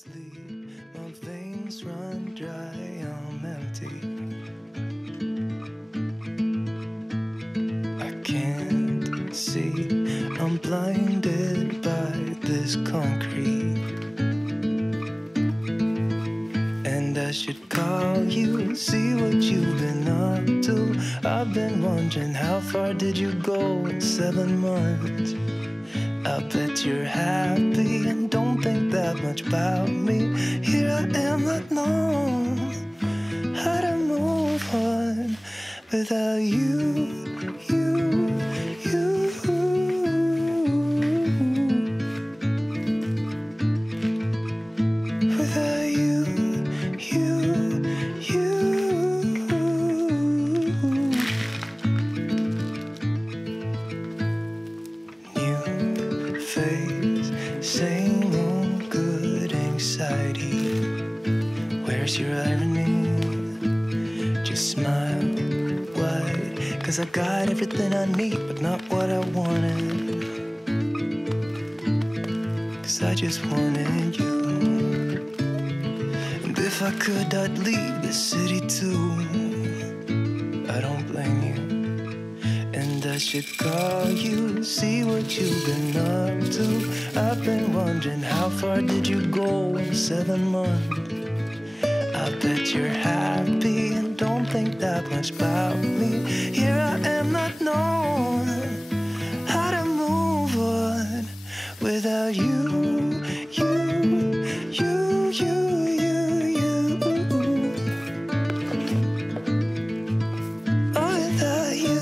sleep, my veins run dry, I'm empty. I can't see, I'm blinded by this concrete. And I should call you, see what you've been up to. I've been wondering, how far did you go in 7 months? I bet you're happy and don't think that much about me. Here I am, not knowing how to move on without you. Without you. New face, same old good anxiety. Where's your irony? Just smile, why? 'Cause I got everything I need, but not what I wanted. 'Cause I just wanted you. And if I could, I'd leave this city too. I don't blame you. And I should call you, see what you've been up to. I've been wondering, how far did you go in 7 months? I bet you're happy and don't think that much about me. Here I am, not knowing how to move on without you. Oh, without you.